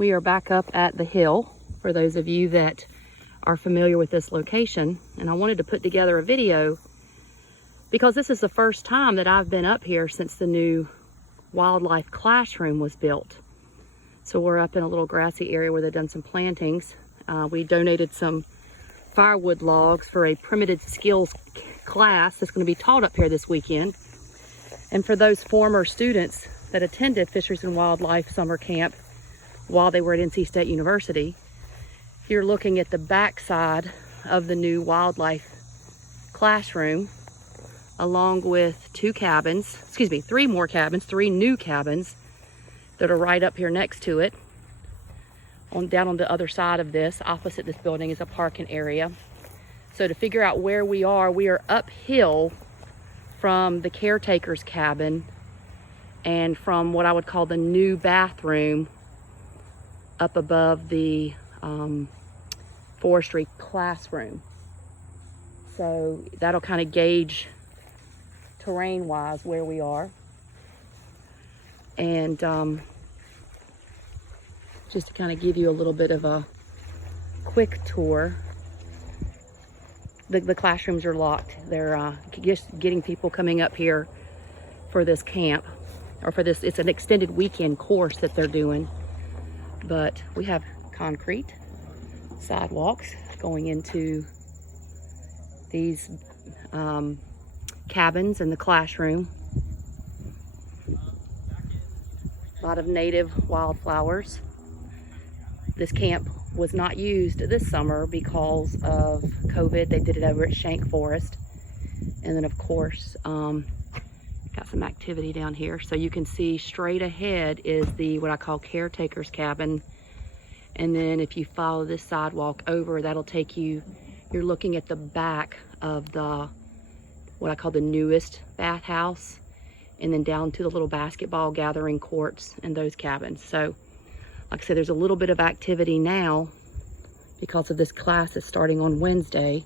We are back up at the hill, for those of you that are familiar with this location. And I wanted to put together a video because this is the first time that I've been up here since the new wildlife classroom was built. So we're up in a little grassy area where they've done some plantings. We donated some firewood logs for a primitive skills class that's going to be taught up here this weekend. And for those former students that attended Fisheries and Wildlife Summer Camp while they were at NC State University, you're looking at the back side of the new wildlife classroom, along with three new cabins that are right up here next to it. Down on the other side of this, opposite this building, is a parking area. So to figure out where we are uphill from the caretaker's cabin and from what I would call the new bathroom up above the forestry classroom. So that'll kind of gauge terrain wise where we are. And just to kind of give you a little bit of a quick tour, the classrooms are locked. They're just getting people coming up here for this camp, or for this, it's an extended weekend course that they're doing. But we have concrete sidewalks going into these cabins in the classroom. A lot of native wildflowers. This camp was not used this summer because of COVID. They did it over at Shank Forest. And then of course, got some activity down here. So you can see straight ahead is what I call caretaker's cabin. And then if you follow this sidewalk over, that'll take you, you're looking at the back of what I call the newest bathhouse, and then down to the little basketball gathering courts and those cabins. So like I said, there's a little bit of activity now because of this class is starting on Wednesday.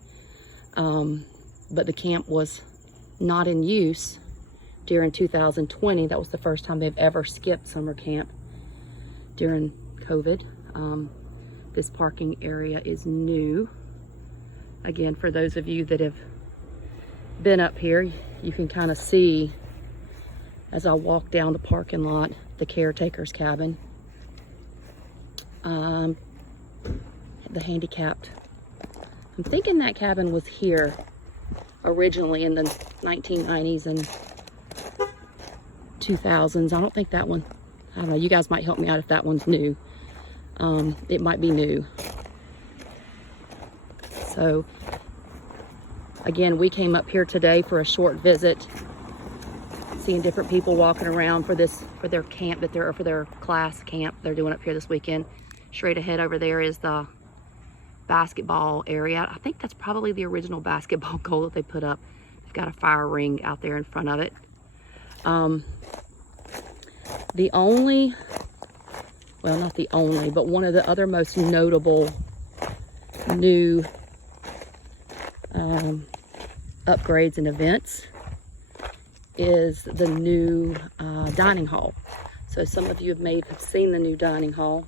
But the camp was not in use during 2020. That was the first time they've ever skipped summer camp during COVID. This parking area is new. Again, for those of you that have been up here, you can kind of see as I walk down the parking lot, the caretaker's cabin. The handicapped. I'm thinking that cabin was here originally in the 1990s and 2000s. I don't think that one, I don't know, you guys might help me out if that one's new. It might be new. So again, we came up here today for a short visit, seeing different people walking around for their camp for their class camp they're doing up here this weekend. Straight ahead over there is the basketball area. I think that's probably the original basketball goal that they put up. They've got a fire ring out there in front of it. The only, well, not the only, but one of the other most notable new upgrades and events is the new dining hall. So some of you have seen the new dining hall.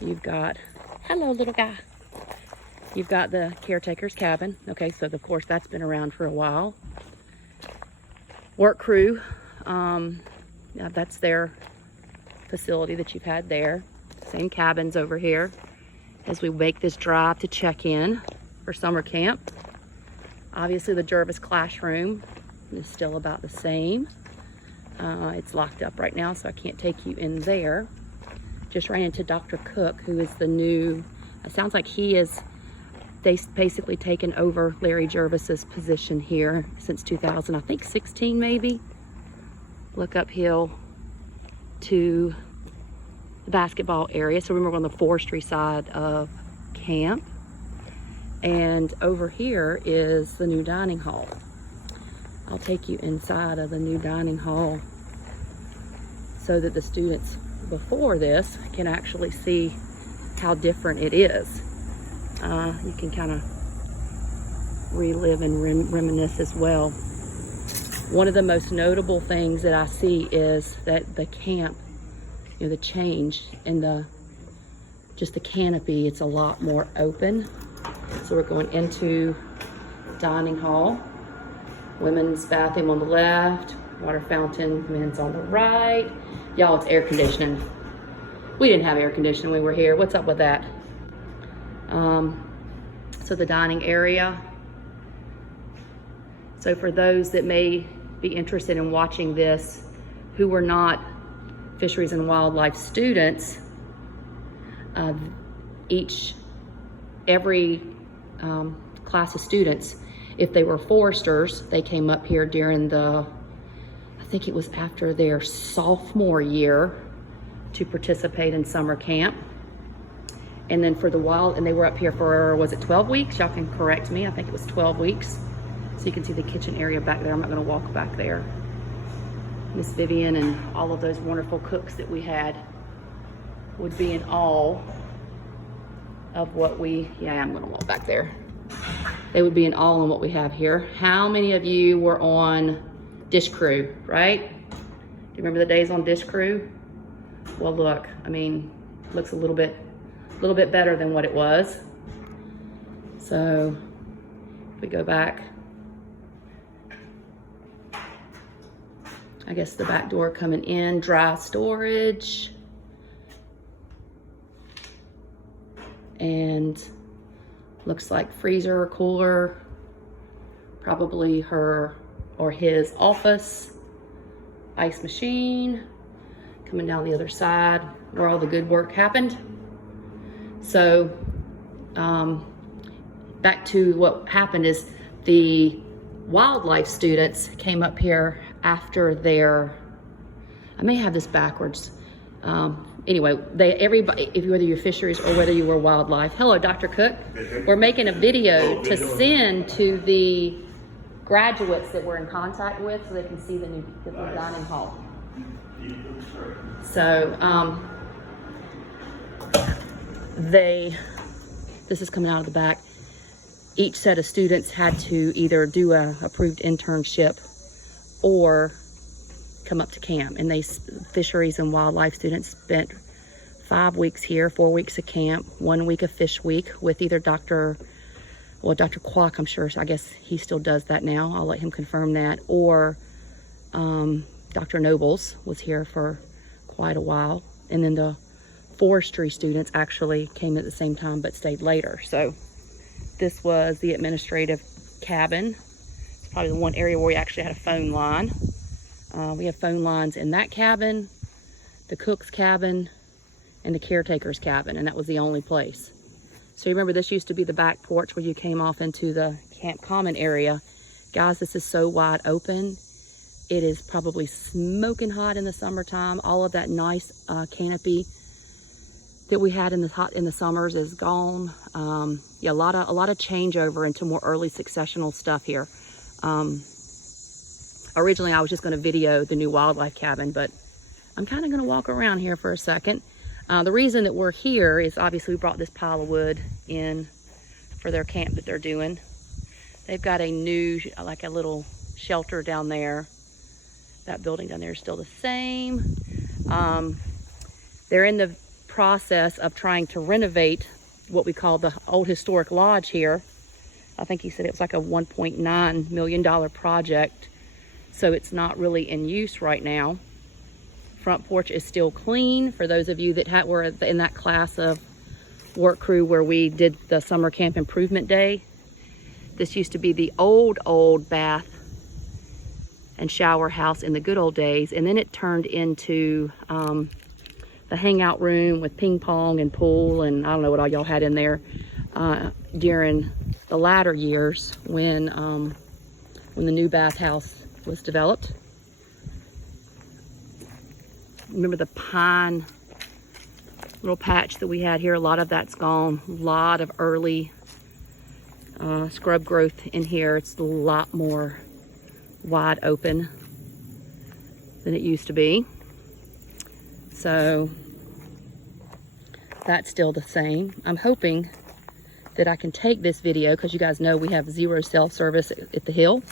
You've got, hello little guy. You've got the caretaker's cabin. Okay, so of course that's been around for a while. Work crew, that's their facility that you've had there. Same cabins over here as we make this drive to check in for summer camp. Obviously the Jervis classroom is still about the same. It's locked up right now, so I can't take you in there. Just ran into Dr. Cook, who is the new, it sounds like they basically taken over Larry Jervis's position here since 2000, I think 16 maybe. Look uphill to the basketball area. So remember, we're on the forestry side of camp. And over here is the new dining hall. I'll take you inside of the new dining hall so that the students before this can actually see how different it is. You can kind of relive and reminisce as well. One of the most notable things that I see is that the camp, the change in the just the canopy, it's a lot more open. So we're going into dining hall. Women's bathroom on the left, water fountain, men's on the right. Y'all, it's air conditioning. We didn't have air conditioning when we were here. What's up with that? So the dining area. So for those that may be interested in watching this, who were not fisheries and wildlife students, every class of students, if they were foresters, they came up here during I think it was after their sophomore year to participate in summer camp. And then for the wild, and they were up here for, was it 12 weeks? Y'all can correct me, I think it was 12 weeks. So you can see the kitchen area back there. I'm not gonna walk back there. Miss Vivian and all of those wonderful cooks that we had would be in awe of what I'm gonna walk back there. They would be in awe on what we have here. How many of you were on Dish Crew, right? Do you remember the days on Dish Crew? Well, look, I mean, looks a little bit better than what it was. So if we go back, I guess the back door coming in, dry storage. And looks like freezer, cooler, probably her or his office, ice machine, coming down the other side where all the good work happened. So back to what happened is the wildlife students came up here after their, I may have this backwards. Anyway, everybody, whether you're fisheries or whether you were wildlife. Hello, Dr. Cook. We're making a video to send to the graduates that we're in contact with so they can see the new dining hall. So this is coming out of the back. Each set of students had to either do a approved internship or come up to camp. And fisheries and wildlife students spent 5 weeks here, 4 weeks of camp, 1 week of fish week with either Dr. Kwok, I'm sure, I guess he still does that now. I'll let him confirm that. Or Dr. Nobles was here for quite a while. And then the forestry students actually came at the same time but stayed later. So this was the administrative cabin. It's probably the one area where we actually had a phone line. We have phone lines in that cabin, the cook's cabin, and the caretaker's cabin, and that was the only place. So you remember this used to be the back porch where you came off into the camp common area. Guys, this is so wide open. It is probably smoking hot in the summertime. All of that nice canopy that we had in the summers is gone. Yeah, a lot of changeover into more early successional stuff here. Originally, I was just going to video the new wildlife cabin, but I'm kind of going to walk around here for a second. The reason that we're here is obviously we brought this pile of wood in for their camp that they're doing. They've got a new, like a little shelter down there. That building down there is still the same. They're in the process of trying to renovate what we call the old historic lodge here. I think he said it was like a $1.9 million project. So it's not really in use right now. Front porch is still clean. For those of you that were in that class of work crew where we did the summer camp improvement day, this used to be the old bath and shower house in the good old days. And then it turned into the hangout room with ping pong and pool and I don't know what all y'all had in there during the latter years when the new bathhouse was developed. Remember the pine little patch that we had here? A lot of that's gone. A lot of early scrub growth in here. It's a lot more wide open than it used to be. So that's still the same. I'm hoping that I can take this video because you guys know we have 0 cell service at the hill.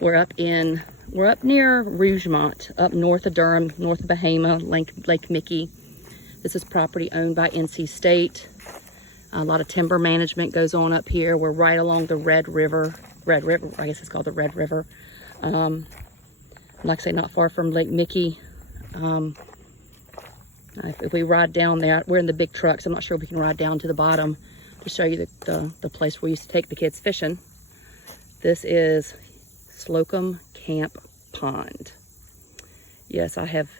We're up near Rougemont, up north of Durham, north of Bahama, Lake Mickey. This is property owned by NC State. A lot of timber management goes on up here. We're right along the Red River, I guess it's called the Red River. Like I say, not far from Lake Mickey. If we ride down there, we're in the big trucks. I'm not sure if we can ride down to the bottom to show you the place where we used to take the kids fishing. This is Slocum Camp Pond. Yes, I have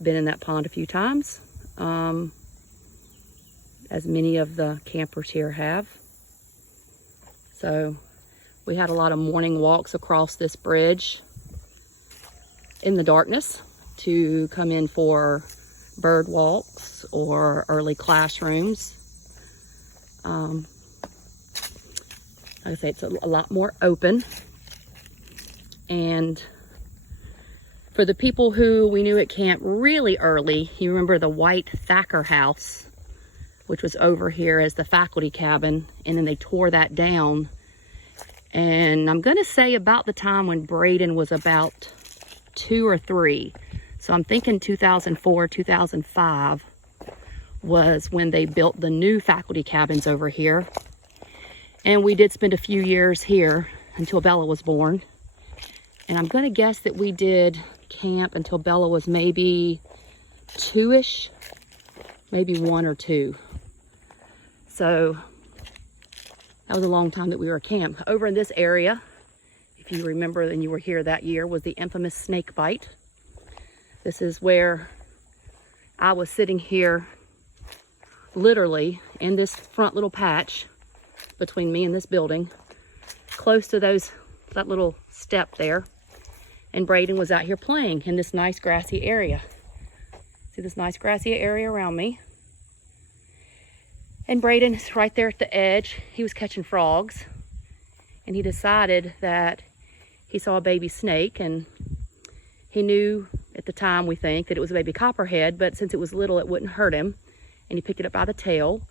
been in that pond a few times, as many of the campers here have. So we had a lot of morning walks across this bridge in the darkness to come in for bird walks or early classrooms. Like I say, it's a lot more open. And for the people who we knew at camp really early, you remember the white Thacker house, which was over here as the faculty cabin, and then they tore that down. And I'm gonna say about the time when Braden was about 2 or 3. So I'm thinking 2004, 2005 was when they built the new faculty cabins over here. And we did spend a few years here until Bella was born. And I'm gonna guess that we did camp until Bella was maybe 2-ish, maybe 1 or 2. So that was a long time that we were at camp. Over in this area, if you remember and you were here that year, was the infamous snake bite. This is where I was sitting here, literally in this front little patch between me and this building, close to that little step there. And Braden was out here playing in this nice grassy area. See this nice grassy area around me? And Braden is right there at the edge. He was catching frogs, and he decided that he saw a baby snake, and he knew at the time, we think, that it was a baby copperhead, but since it was little, it wouldn't hurt him. And he picked it up by the tail,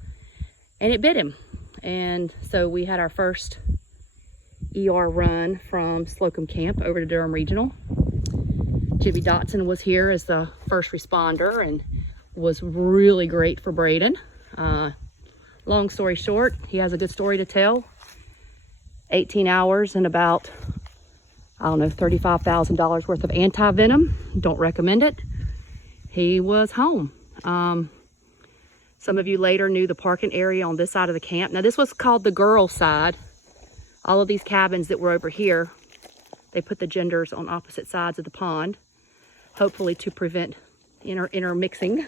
and it bit him. And so we had our first ER run from Slocum Camp over to Durham Regional. Jimmy Dotson was here as the first responder and was really great for Braden. Long story short, he has a good story to tell. 18 hours and about, I don't know, $35,000 worth of anti-venom. Don't recommend it. He was home. Some of you later knew the parking area on this side of the camp. Now this was called the girl side. All of these cabins that were over here, they put the genders on opposite sides of the pond, hopefully to prevent intermixing.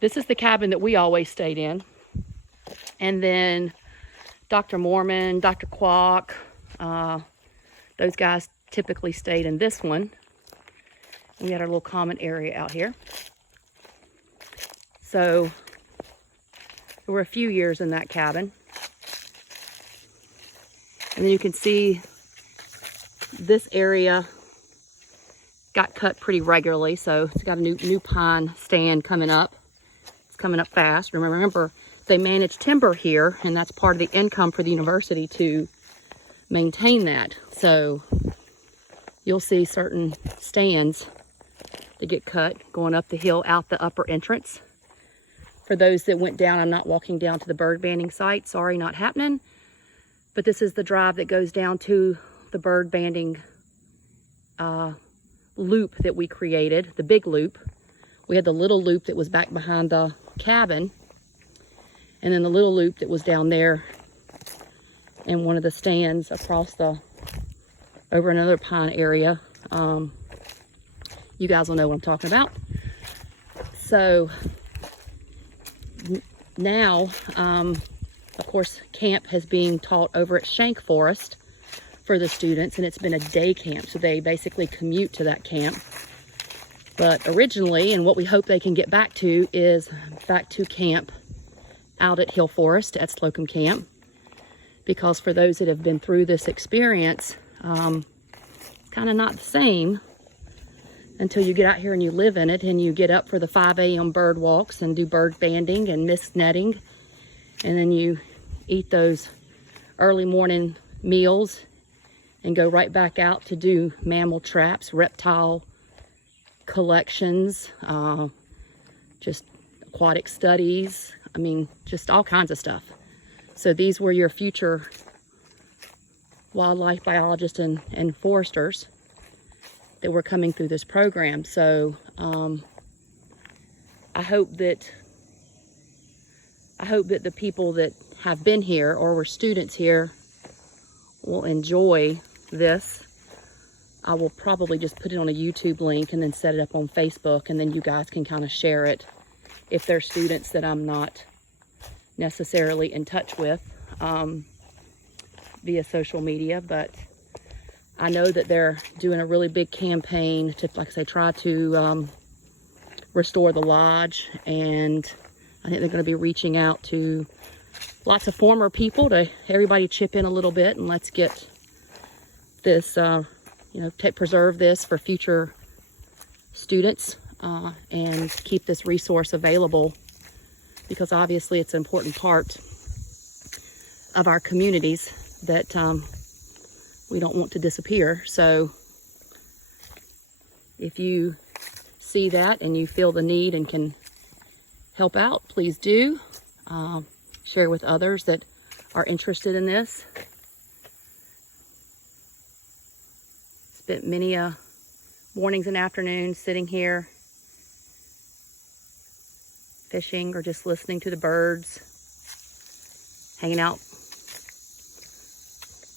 This is the cabin that we always stayed in. And then Dr. Mormon, Dr. Kwok, those guys typically stayed in this one. We had our little common area out here. So there were a few years in that cabin. And then you can see this area got cut pretty regularly. So it's got a new pine stand coming up. It's coming up fast. Remember, they manage timber here, and that's part of the income for the university to maintain that. So you'll see certain stands that get cut going up the hill out the upper entrance. For those that went down, I'm not walking down to the bird banding site. Sorry, not happening. But this is the drive that goes down to the bird banding loop that we created, the big loop. We had the little loop that was back behind the cabin, and then the little loop that was down there in one of the stands across over another pine area. You guys will know what I'm talking about. So now, of course, camp has been taught over at Shank Forest for the students, and it's been a day camp, so they basically commute to that camp. But originally, and what we hope they can get back to, is back to camp out at Hill Forest at Slocum Camp, because for those that have been through this experience, it's kind of not the same until you get out here and you live in it, and you get up for the 5 a.m. bird walks and do bird banding and mist netting, and then you eat those early morning meals and go right back out to do mammal traps, reptile collections, just aquatic studies. I mean, just all kinds of stuff. So these were your future wildlife biologists and foresters that were coming through this program. So I hope that the people that have been here or were students here will enjoy this. I will probably just put it on a YouTube link and then set it up on Facebook, and then you guys can kind of share it if they're students that I'm not necessarily in touch with via social media. But I know that they're doing a really big campaign to, like I say, try to restore the lodge, and I think they're going to be reaching out to lots of former people to everybody chip in a little bit, and let's get this, preserve this for future students and keep this resource available, because obviously it's an important part of our communities that we don't want to disappear. So if you see that and you feel the need and can help out, please do. Share with others that are interested in this. Spent many mornings and afternoons sitting here fishing or just listening to the birds, hanging out,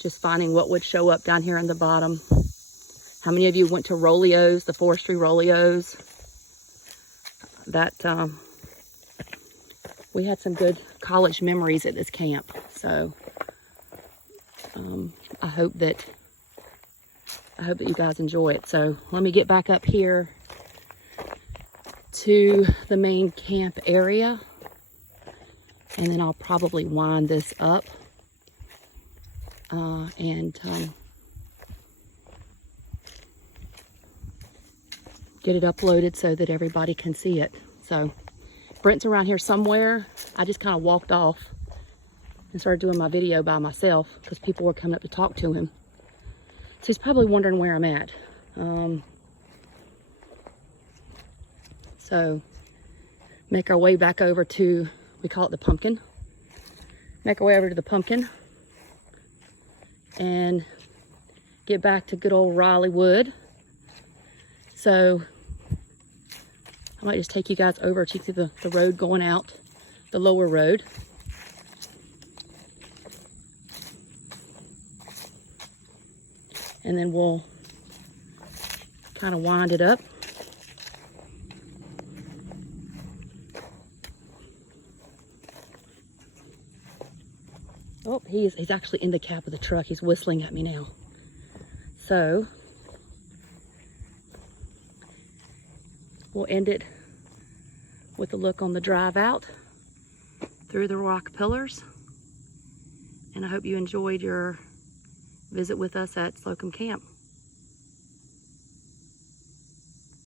just finding what would show up down here on the bottom. How many of you went to Roleos, the forestry Roleos? That we had some good college memories at this camp. So I hope that you guys enjoy it. So let me get back up here to the main camp area, and then I'll probably wind this up and get it uploaded so that everybody can see it. So Brent's around here somewhere. I just kind of walked off and started doing my video by myself because people were coming up to talk to him. So he's probably wondering where I'm at. So make our way back over to, we call it the pumpkin. Make our way over to the pumpkin and get back to good old Riley Wood. So I might just take you guys over to see the road going out, the lower road. And then we'll kind of wind it up. Oh, he's actually in the cab of the truck. He's whistling at me now. So we'll end it with a look on the drive out through the rock pillars. And I hope you enjoyed your visit with us at Slocum Camp.